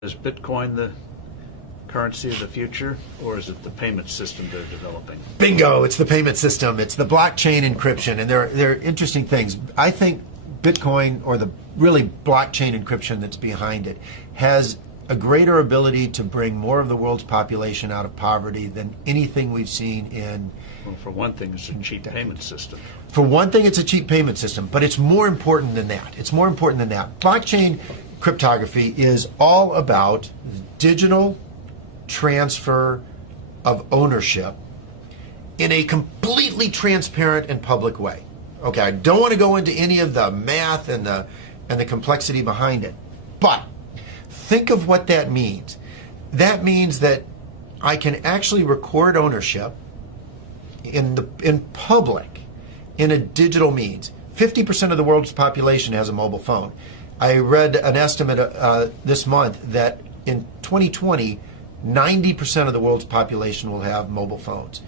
Is Bitcoin the currency of the future, or is it the payment system they're developing? Bingo! It's the payment system. It's the blockchain encryption, and they're interesting things. I think Bitcoin, or the really blockchain encryption that's behind it, has a greater ability to bring more of the world's population out of poverty than anything we've seen in. Well, for one thing, it's a cheap payment system. For one thing, it's a cheap payment system, but it's more important than that. It's more important than that. Blockchain cryptography is all about digital transfer of ownership in a completely transparent and public way. Okay, I don't want to go into any of the math and the complexity behind it, but think of what that means. That means that I can actually record ownership in public in a digital means. 50% of the world's population has a mobile phone. I read an estimate this month that in 2020, 90% of the world's population will have mobile phones.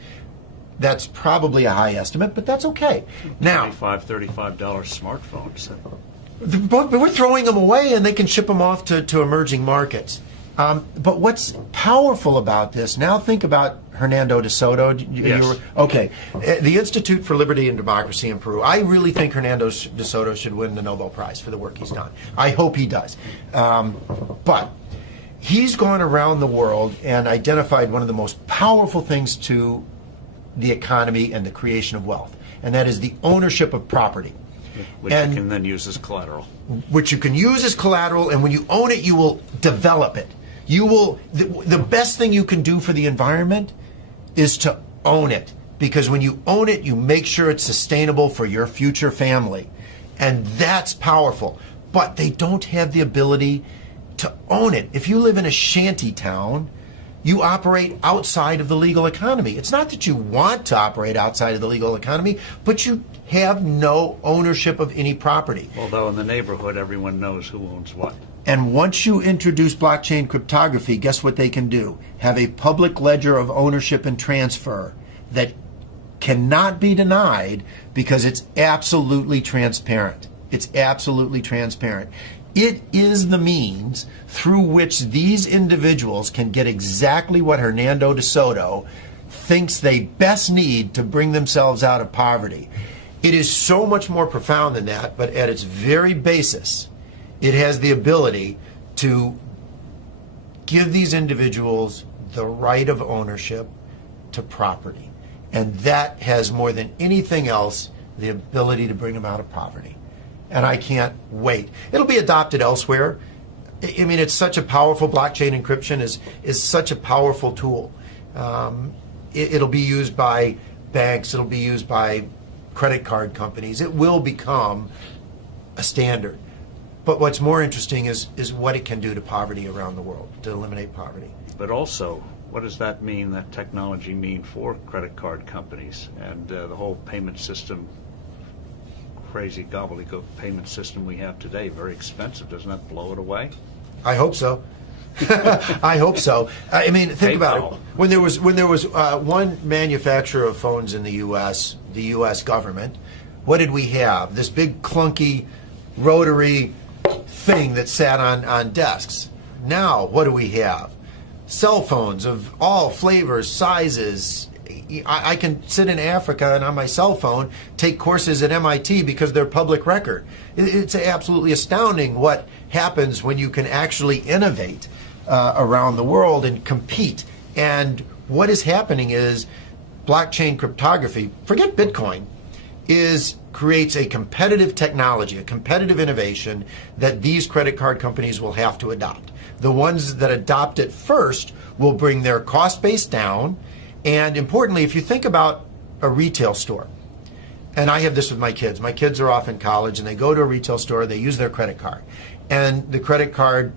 That's probably a high estimate, but that's okay. Now, $35 smartphones. But we're throwing them away, and they can ship them off to emerging markets. But what's powerful about this, now think about Hernando de Soto. Yes. Okay. The Institute for Liberty and Democracy in Peru. I really think Hernando de Soto should win the Nobel Prize for the work he's done. I hope he does. But he's gone around the world and identified one of the most powerful things to the economy and the creation of wealth, and that is the ownership of property. Which you can then use as collateral. Which you can use as collateral, and when you own it, you will develop it. You will. The best thing you can do for the environment is to own it, because when you own it, you make sure it's sustainable for your future family, and that's powerful. But they don't have the ability to own it. If you live in a shanty town, you operate outside of the legal economy. It's not that you want to operate outside of the legal economy, but you have no ownership of any property. Although in the neighborhood, everyone knows who owns what. And once you introduce blockchain cryptography, guess what they can do? Have a public ledger of ownership and transfer that cannot be denied, because it's absolutely transparent. It's absolutely transparent. It is the means through which these individuals can get exactly what Hernando de Soto thinks they best need to bring themselves out of poverty. It is so much more profound than that, but at its very basis, it has the ability to give these individuals the right of ownership to property. And that has, more than anything else, the ability to bring them out of poverty. And I can't wait. It'll be adopted elsewhere. I mean, it's such a powerful, blockchain encryption is such a powerful tool. It'll be used by banks. It'll be used by credit card companies. It will become a standard. But what's more interesting is what it can do to poverty around the world, to eliminate poverty. But also, what does that mean, that technology mean for credit card companies and the whole payment system, crazy gobbledygook payment system we have today? Very expensive. Doesn't that blow it away? I hope so. I hope so. I mean, think about it. When there was one manufacturer of phones in the U.S. government, what did we have? This big clunky rotary thing that sat on desks. Now, what do we have? Cell phones of all flavors, sizes. I can sit in Africa and on my cell phone take courses at MIT because they're public record. It's absolutely astounding what happens when you can actually innovate around the world and compete. And what is happening is blockchain cryptography, forget Bitcoin, creates a competitive technology, a competitive innovation that these credit card companies will have to adopt. The ones that adopt it first will bring their cost base down. And importantly, if you think about a retail store, and I have this with my kids. My kids are off in college, and they go to a retail store, they use their credit card. And the credit card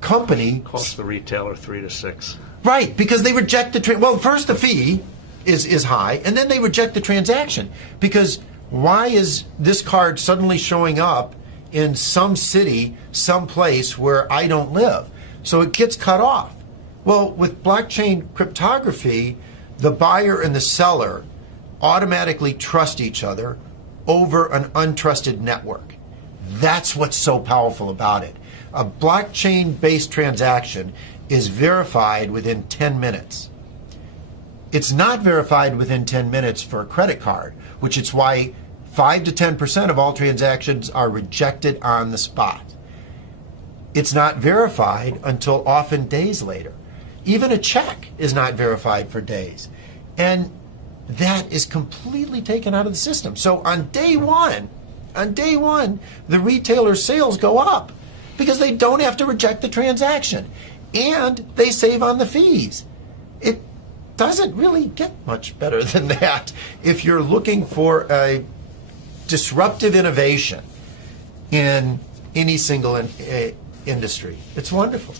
company costs the retailer $3 to $6. Right, because they reject well, first the fee is high, and then they reject the transaction. Because why is this card suddenly showing up in some city, some place where I don't live? So it gets cut off. Well, with blockchain cryptography, the buyer and the seller automatically trust each other over an untrusted network. That's what's so powerful about it. A blockchain-based transaction is verified within 10 minutes. It's not verified within 10 minutes for a credit card, which is why 5 to 10% of all transactions are rejected on the spot. It's not verified until often days later. Even a check is not verified for days. And that is completely taken out of the system. So on day one, the retailer's sales go up because they don't have to reject the transaction and they save on the fees. It doesn't really get much better than that if you're looking for a disruptive innovation in any single industry. It's wonderful.